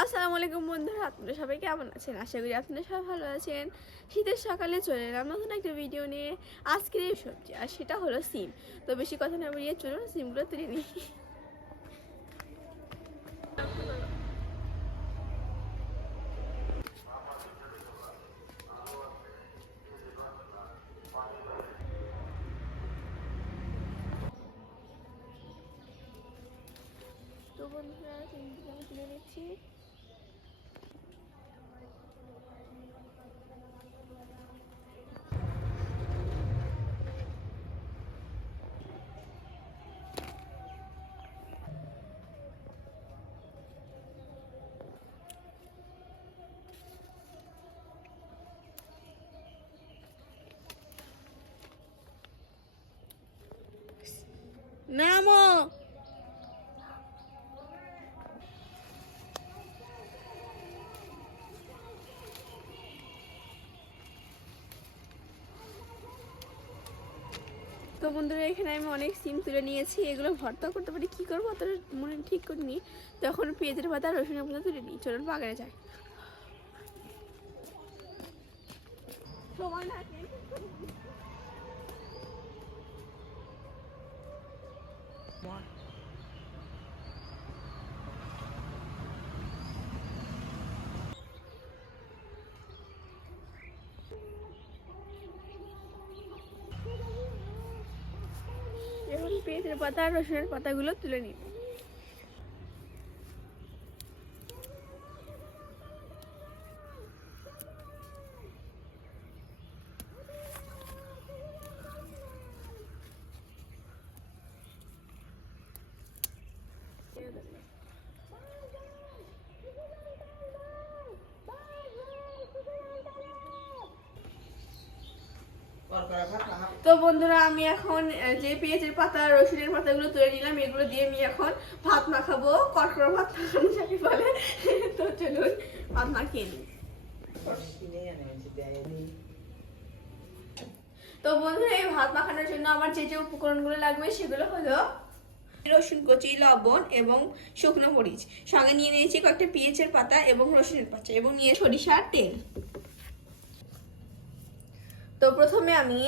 আসসালামু আলাইকুম বন্ধুরা, আপনারা সবাই কেমন আছেন? আশা করি আপনারা সবাই ভালো আছেন। শীতের সকালে চলে এলাম নতুন একটা ভিডিও নিয়ে। আজকের এই সবজি আর সেটা হলো সিম। তো বেশি কথা না বলিয়ে চলুন সিমগুলো তুলে নিই। তো বন্ধুরা সিমগুলো আমি তুলে নিচ্ছি। নামো। তো বন্ধুরা এখানে আমি অনেক সিম তুলে নিয়েছি, এগুলো ভর্তা করতে পারি, কী করবো অতটা মনে ঠিক করিনি। তো এখন পেঁয়াজের পাতা রসুনের পাতা তুলে নিই, চলুন বাগানে যাই। সময় না এখন পেঁয়াজের পাতা আর রসুনের পাতাগুলো তুলে নিই। তো বন্ধুরা আমি এখন যে পেঁয়াজের পাতা রসুনের পাতাগুলো তুলে নিলাম, এগুলো দিয়ে আমি এখন ভাত মাখাবো। কড়কড়া ভাত মাখানো যাকে বলে। তো চলুন ভাত মাখিয়ে নিই। তো বন্ধুরা এই ভাত মাখানোর জন্য আমার যে যে উপকরণগুলো লাগবে সেগুলো হলো রসুন কুচি, লবণ এবং শুকনো মরিচ। সঙ্গে নিয়ে নিয়েছি কয়েকটা পেঁয়াজের পাতা এবং রসুনের পাতা এবং নিয়ে সরিষার তেল। তো প্রথমে আমি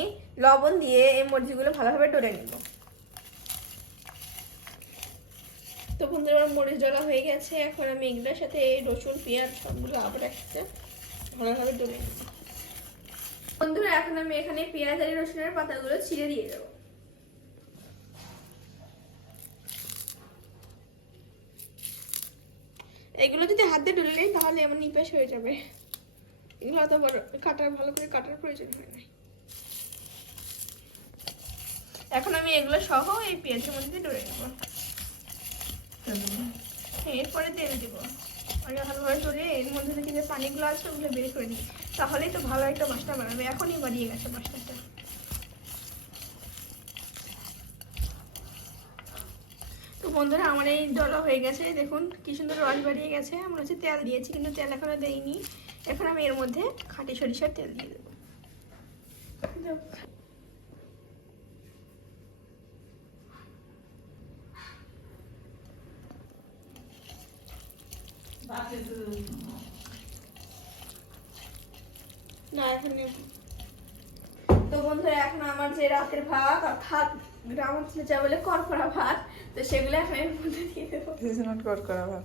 লবণ দিয়ে এই মরিচগুলো ভালোভাবে ডলে নেব। তো বন্ধুরা মরিচ ডলা হয়ে গেছে, এখন আমি এগুলোর সাথে রসুন পেঁয়াজ সবগুলো আবার একসাথে ভালোভাবে ডলে নেব। বন্ধুরা এখন আমি এখানে পেঁয়াজ আর রসুনের পাতাগুলো ছিঁড়ে দিয়ে দেবো। এগুলো যদি হাত দিয়ে ডলে নেই তাহলে এমন নিপাস হয়ে যাবে। এগুলো অত বড় ভালো করে কাটার প্রয়োজন হয় না। এখন আমি এগুলো সহ এই পেঁয়াজের মধ্যে ডলে নেব। এরপরে তেল দিব। আগে ভালোভাবে ডলে এর মধ্যে থেকে যে পানিগুলো আছে ওগুলো বের করে নিই, তাহলেই তো ভালো একটা মশলা বানাবে। এখনই বাড়িয়ে গেছে মশলাটা। তো বন্ধুরা আমার এই ডলা হয়ে গেছে, দেখুন কি সুন্দর রস বাড়িয়ে গেছে। মনে হচ্ছে তেল দিয়েছি কিন্তু তেল এখনো দেইনি। এখন আমি এর মধ্যে খাঁটি সরিষার তেল দিয়ে দেবো। না এখন তো বন্ধুরা এখন আমার যে রাতের ভাত অর্থাৎ গ্রাম অঞ্চলে যা বলে কড়কড়া ভাত, তো সেগুলো এখন এর মধ্যে দিয়ে দেবো। কড়কড়া ভাত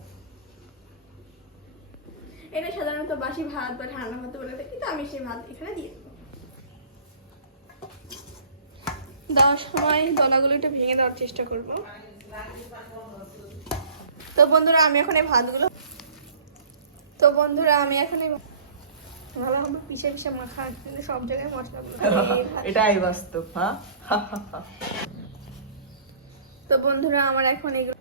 এটা সাধারণত বাসি ভাত বা ঠান্ডা ভাত বলে থাকে, কিন্তু আমি সেই ভাত এখানে দিয়ে দেবো। দেওয়ার সময় দলাগুলো একটু ভেঙে দেওয়ার চেষ্টা করবো। তো বন্ধুরা আমি এখন এই ভাতগুলো ভালোভাবে পিষে পিষে মাখা, কিন্তু সব জায়গায় মশলাগুলো এটাই বাস্তব। তো বন্ধুরা আমার এখন এগুলো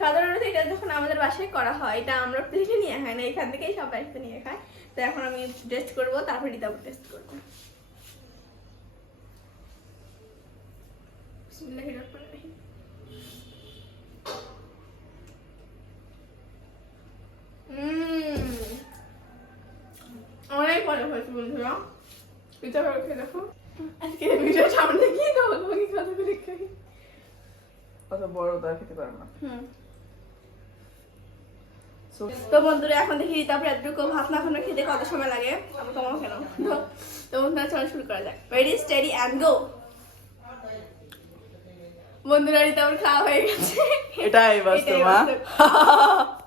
সাধারণত এটা যখন আমাদের বাসায় করা হয় এটা আমরা প্লেটে নিয়ে খাই না, এখান থেকেই সব একসাথে নিয়ে খাই। তো এখন আমি টেস্ট করবো, তারপর রিতাবো টেস্ট করবো। বিসমিল্লাহির রহমানির রহিম। অনেক মজা হয়েছে বন্ধুরা, পিঠা করে খেয়ে দেখো। আজকে ভিডিও সামনে গিয়ে খাবো, তোমাকে কথা করে খাই। অত বড় দা খেতে পারো না। তো বন্ধুরা এখন দেখি তারপর এতটুকু ভাত মাখানো খেতে কত সময় লাগে আমি কমাও কেন তো বন্ধুরা চলো শুরু করা যাক রেডি স্টেডি অ্যান্ড গো বন্ধুরা তারপর খাওয়া হয়ে গেছে এটা আই বাস্তু মা। এটাই বাস্তব।